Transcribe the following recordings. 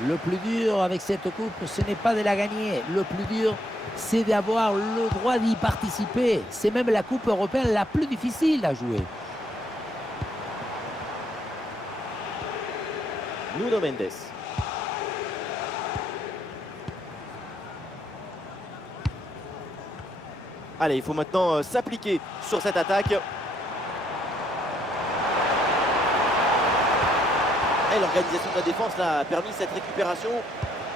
Le plus dur avec cette coupe, ce n'est pas de la gagner. Le plus dur, c'est d'avoir le droit d'y participer. C'est même la coupe européenne la plus difficile à jouer. Nuno Mendes. Allez, il faut maintenant s'appliquer sur cette attaque. Et l'organisation de la défense là, a permis cette récupération.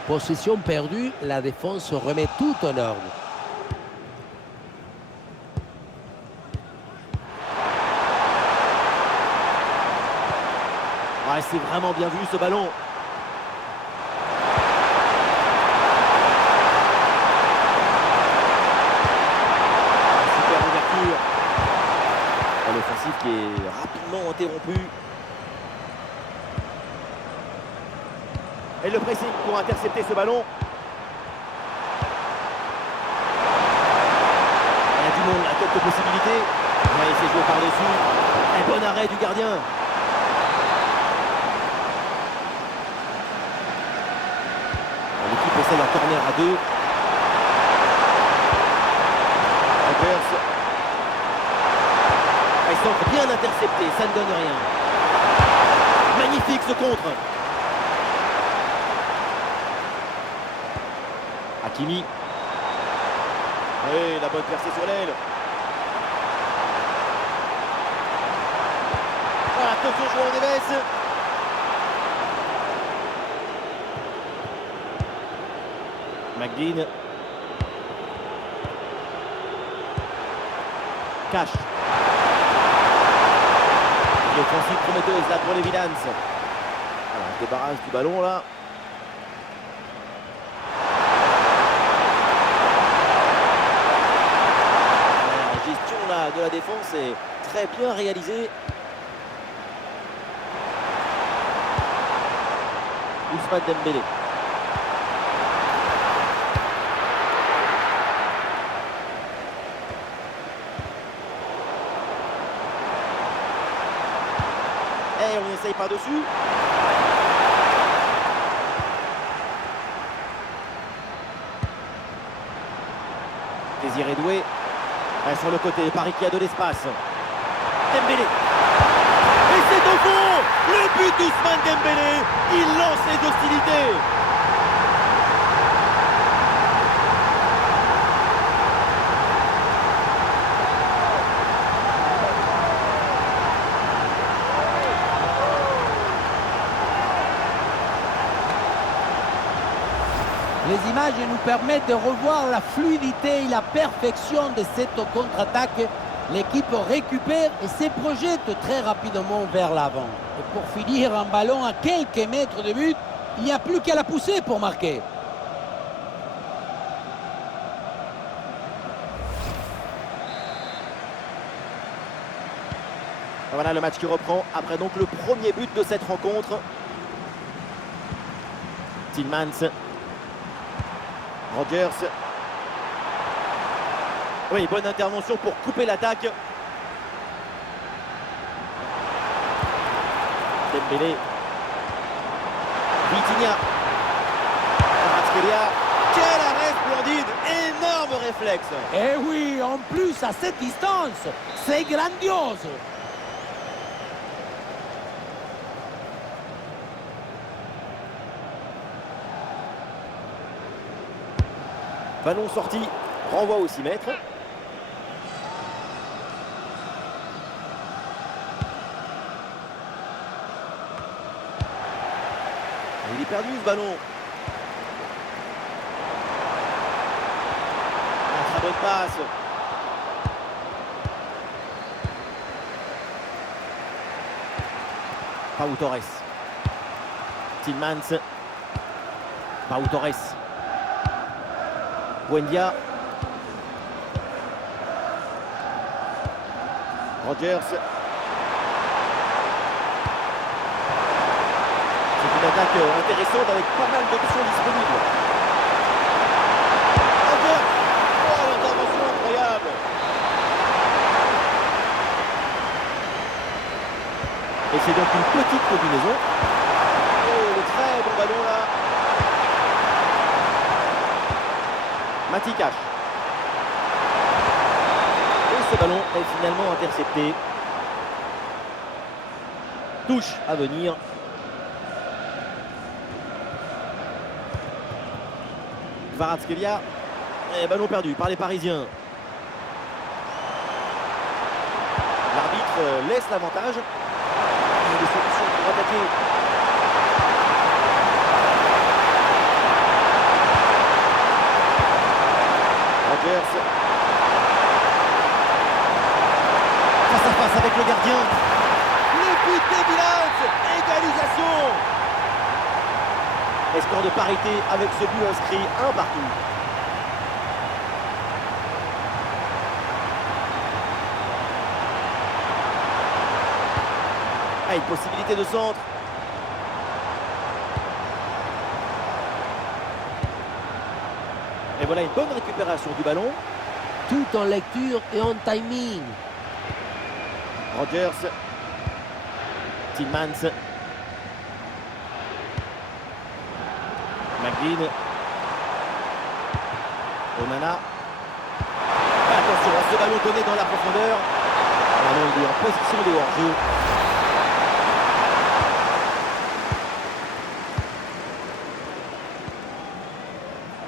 Possession perdue, la défense remet tout en ordre. Ouais, c'est vraiment bien vu ce ballon. Super ouverture. Et l'offensive qui est rapidement interrompue. Et le pressing pour intercepter ce ballon. Il y a du monde, à quelques possibilités. Ouais, il s'est joué par-dessus. Un bon arrêt du gardien. L'équipe essaie un corner à 2. Rogers. Il semble bien intercepté, ça ne donne rien. Magnifique ce contre. Hakimi. Oui, la bonne percée sur l'aile. Ah, attention, joueur Neves. McGinn. Cash. L'offensive prometteuse là pour les Villans. Alors, on se débarrasse du ballon là. La gestion là de la défense est très bien réalisée. Ousmane Dembélé. Et on essaye par-dessus. Désiré Doué. Sur le côté, Paris qui a de l'espace. Dembélé. Et c'est au fond. Le but d'Ousmane Dembélé. Il lance les hostilités. Les images nous permettent de revoir la fluidité et la perfection de cette contre-attaque. L'équipe récupère et se projette très rapidement vers l'avant. Et pour finir, un ballon à quelques mètres de but, il n'y a plus qu'à la pousser pour marquer. Voilà le match qui reprend après donc le premier but de cette rencontre. Tillmans. Rogers. Oui, bonne intervention pour couper l'attaque. Dembélé. Vitinha. Kvaratskhelia. Quel arrêt splendide. Énorme réflexe. Et oui, en plus à cette distance, c'est grandiose. Ballon sorti, renvoi au 6 mètres. Il est perdu ce ballon. Ah, très bonne passe. Pau Torres. Tillmans. Pau Torres. Buendia. Rogers. C'est une attaque intéressante avec pas mal d'options disponibles. Rogers. Oh, l'intervention incroyable. Et c'est donc une petite combinaison. Oh, le très bon ballon là. Cash. Et ce ballon est finalement intercepté. Touche à venir. Kvaratskhelia. Et ballon perdu par les Parisiens. L'arbitre laisse l'avantage. Il y a des solutions pour attaquer. Rogers. Face à face avec le gardien. Le but des Bilals. Égalisation. Et score de parité avec ce but inscrit 1 partout. Ah, une possibilité de centre. Et voilà une bonne récupération du ballon. Tout en lecture et en timing. Rogers. Tillmans. McGinn. Onana. Attention à ce ballon donné dans la profondeur. Ballon il est en position de hors-jeu.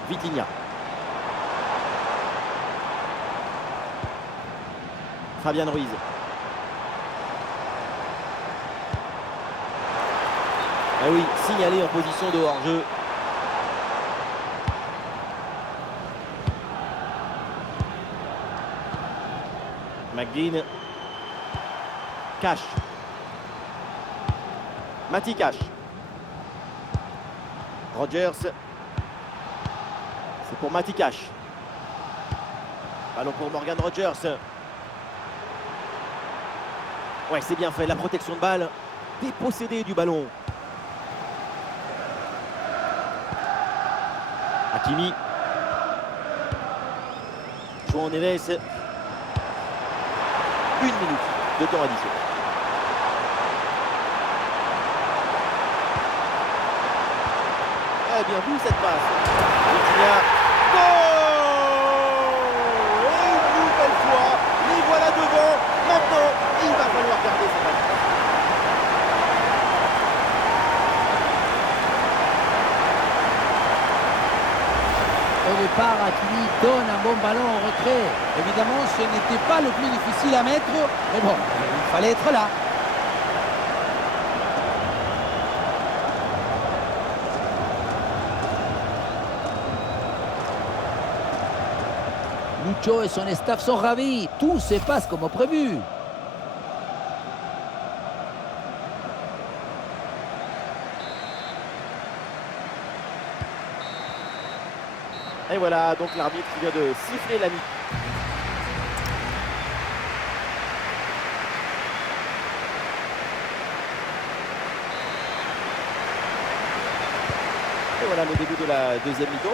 Vitinha. Fabian Ruiz. Ah oui, signalé en position de hors-jeu. McGinn. Cash. Mati Cash. Rogers. C'est pour Mati Cash. Ballon pour Morgan Rogers. Ouais, c'est bien fait. La protection de balle. Dépossédé du ballon. Hakimi. João Neves. 1 minute de temps additionnel. Eh bien vu cette passe. Vitinha. Goal! Et une nouvelle fois, les voilà devant. Maintenant, il va falloir garder sa balle. Au départ, Hakimi donne un bon ballon en retrait. Évidemment, ce n'était pas le plus difficile à mettre, mais bon, il fallait être là. Lucho et son staff sont ravis. Tout se passe comme prévu. Et voilà, donc l'arbitre qui vient de siffler la mi. Et voilà le début de la deuxième mi-temps.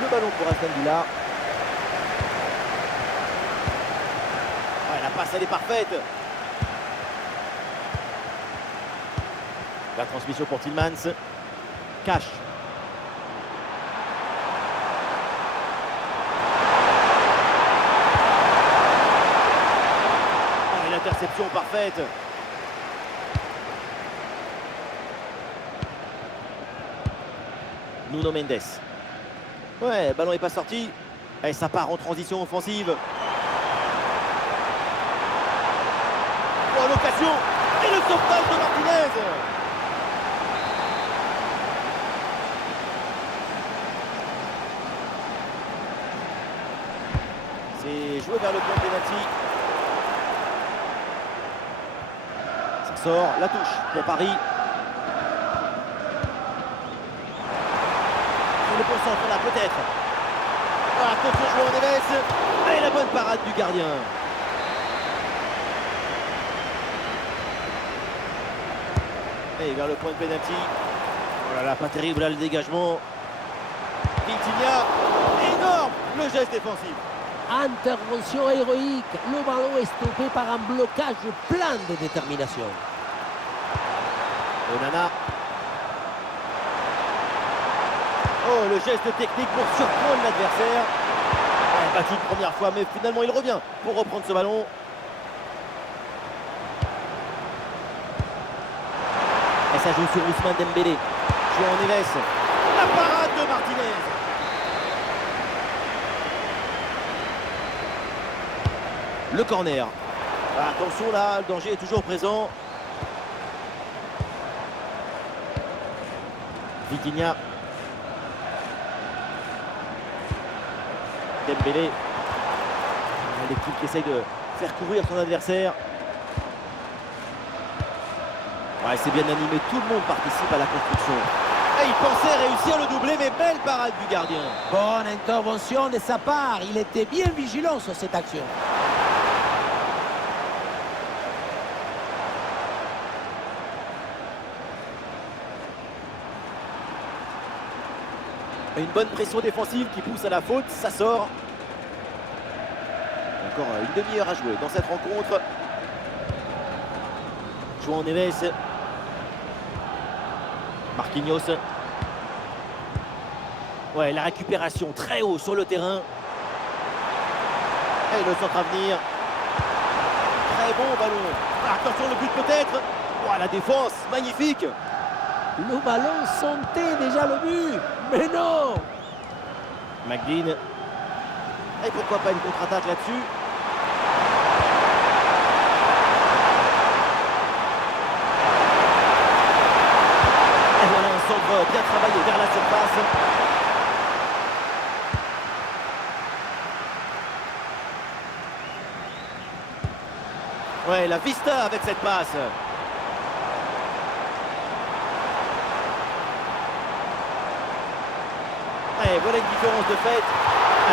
Le ballon pour Aston Villa. Ouais, la passe elle est parfaite. La transmission pour Tillmans. Cash. Interception parfaite. Nuno Mendes. Ouais, le ballon n'est pas sorti. Et ça part en transition offensive. Oh, l'occasion. Et le sauvetage de Martinez. C'est joué vers le point de pénalty. Sort la touche pour Paris. Le bon centre là peut-être. Ah, attention João Neves. Et la bonne parade du gardien. Et vers le point de pénalty. Oh là là, pas terrible là le dégagement. Vitinha. Énorme le geste défensif. Intervention héroïque. Le ballon est stoppé par un blocage plein de détermination. Onana. Oh, le geste technique pour surprendre l'adversaire. battu une première fois, mais finalement il revient pour reprendre ce ballon. Et ça joue sur Ousmane Dembélé. João Neves. La parade de Martinez. Le corner. Attention là, le danger est toujours présent. Vitinha. Dembélé. L'équipe qui essaye de faire courir son adversaire. Ouais, c'est bien animé, tout le monde participe à la construction. Et il pensait réussir le doublé, mais belle parade du gardien. Bonne intervention de sa part, il était bien vigilant sur cette action. Une bonne pression défensive qui pousse à la faute, ça sort. Encore une demi-heure à jouer dans cette rencontre. João Neves. Marquinhos. Ouais, la récupération très haut sur le terrain. Et le centre à venir. Très bon ballon. Attention, le but peut-être. Ouais, la défense, magnifique. Le ballon sentait déjà le but, mais non. McGinn. Et pourquoi pas une contre-attaque là-dessus. Et voilà un centre bien travaillé vers la surface. Ouais, la vista avec cette passe. Et voilà une différence de fait.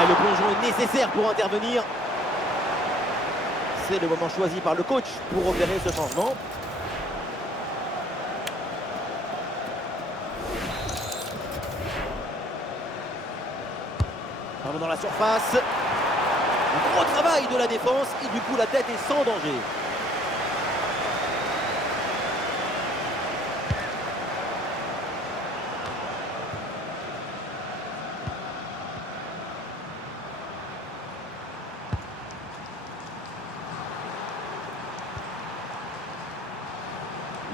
Le plongeon est nécessaire pour intervenir. C'est le moment choisi par le coach pour opérer ce changement. Ballon dans la surface. Un gros travail de la défense et du coup la tête est sans danger.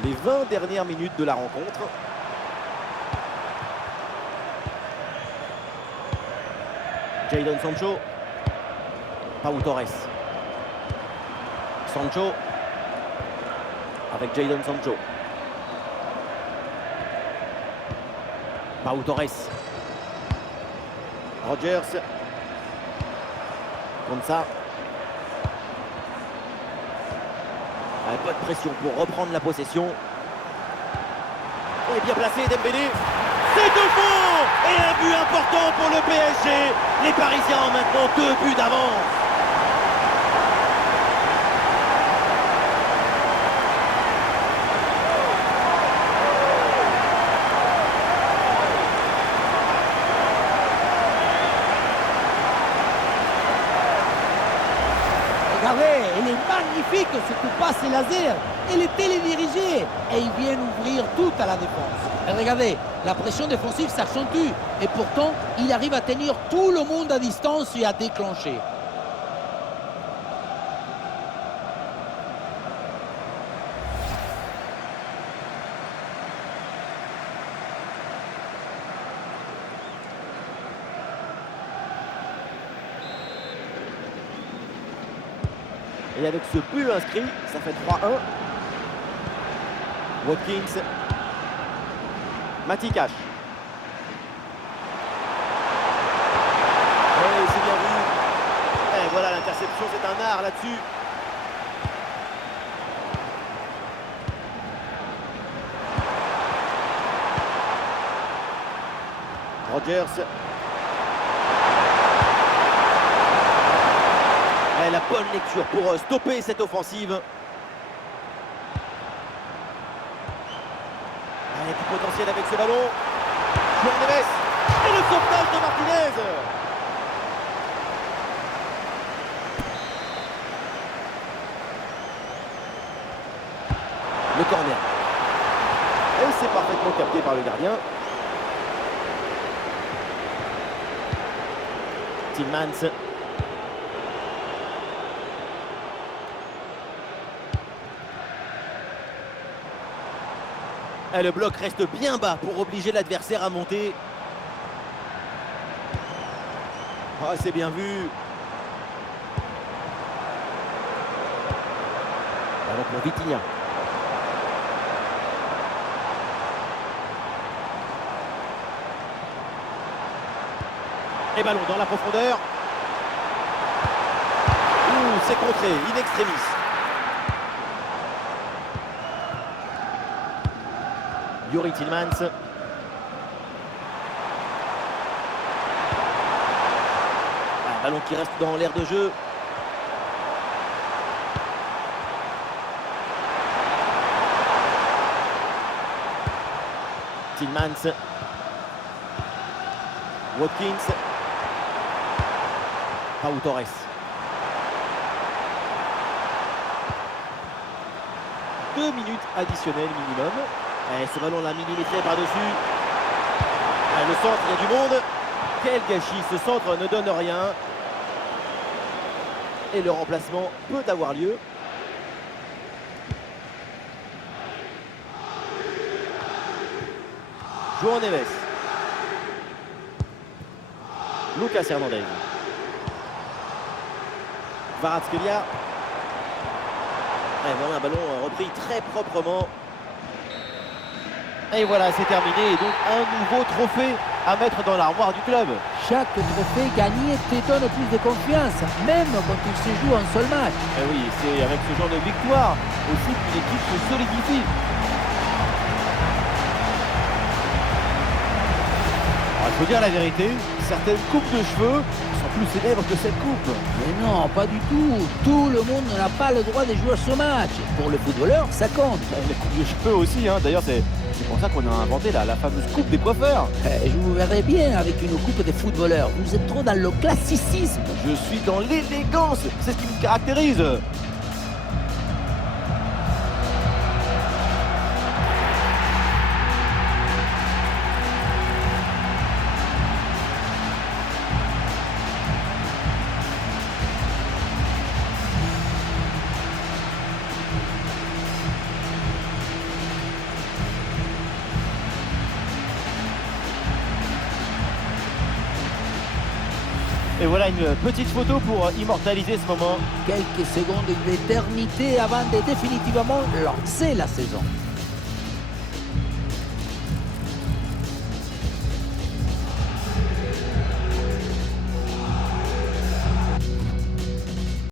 Les 20 dernières minutes de la rencontre. Jadon Sancho. Pau Torres. Sancho. Avec Jadon Sancho. Pau Torres. Rogers. Comme ça. Pas de pression pour reprendre la possession. Et bien placé Dembélé. C'est de fond. Et un but important pour le PSG. Les Parisiens ont maintenant 2 buts d'avance. Regardez, elle est magnifique cette passe laser. Elle est télédirigée et il vient ouvrir tout à la défense. Et regardez, la pression défensive s'accentue et pourtant il arrive à tenir tout le monde à distance et à déclencher. Et avec ce but inscrit, ça fait 3-1. Watkins. Matikash. Oui, c'est bien vu. Et voilà l'interception, c'est un art là-dessus. Rogers. Et la bonne lecture pour stopper cette offensive. Il y a du potentiel avec ce ballon. João Neves. Et le sauvetage de Martinez. Le corner. Et c'est parfaitement capté par le gardien. Tillmans. Et le bloc reste bien bas pour obliger l'adversaire à monter. Ah, c'est bien vu. Ballon pour Vitinha. Et ballon dans la profondeur. Ouh, c'est contré, in extremis. Youri Tielemans. Un ballon qui reste dans l'aire de jeu. Tielemans. Watkins. Pau Torres. Deux minutes additionnelles minimum. Et ce ballon l'a millimétré par-dessus. Le centre, il y a du monde. Quel gâchis, ce centre ne donne rien. Et le remplacement peut avoir lieu. João Neves. Lucas Hernandez. Kvaratskhelia. Et voilà un ballon repris très proprement. Et voilà, c'est terminé. Et donc un nouveau trophée à mettre dans l'armoire du club. Chaque trophée gagné te donne plus de confiance, même quand il se joue un seul match. Et oui, c'est avec ce genre de victoire aussi qu'une équipe se solidifie. Il faut dire la vérité, certaines coupes de cheveux sont plus célèbres que cette coupe. Mais non, pas du tout. Tout le monde n'a pas le droit de jouer à ce match. Pour le footballeur, ça compte. Les coupes de cheveux aussi, hein. D'ailleurs c'est pour ça qu'on a inventé la fameuse coupe des coiffeurs. Je vous verrai bien avec une coupe de footballeur. Vous êtes trop dans le classicisme. Je suis dans l'élégance, c'est ce qui me caractérise. Et voilà une petite photo pour immortaliser ce moment. Quelques secondes d'éternité avant de définitivement lancer la saison.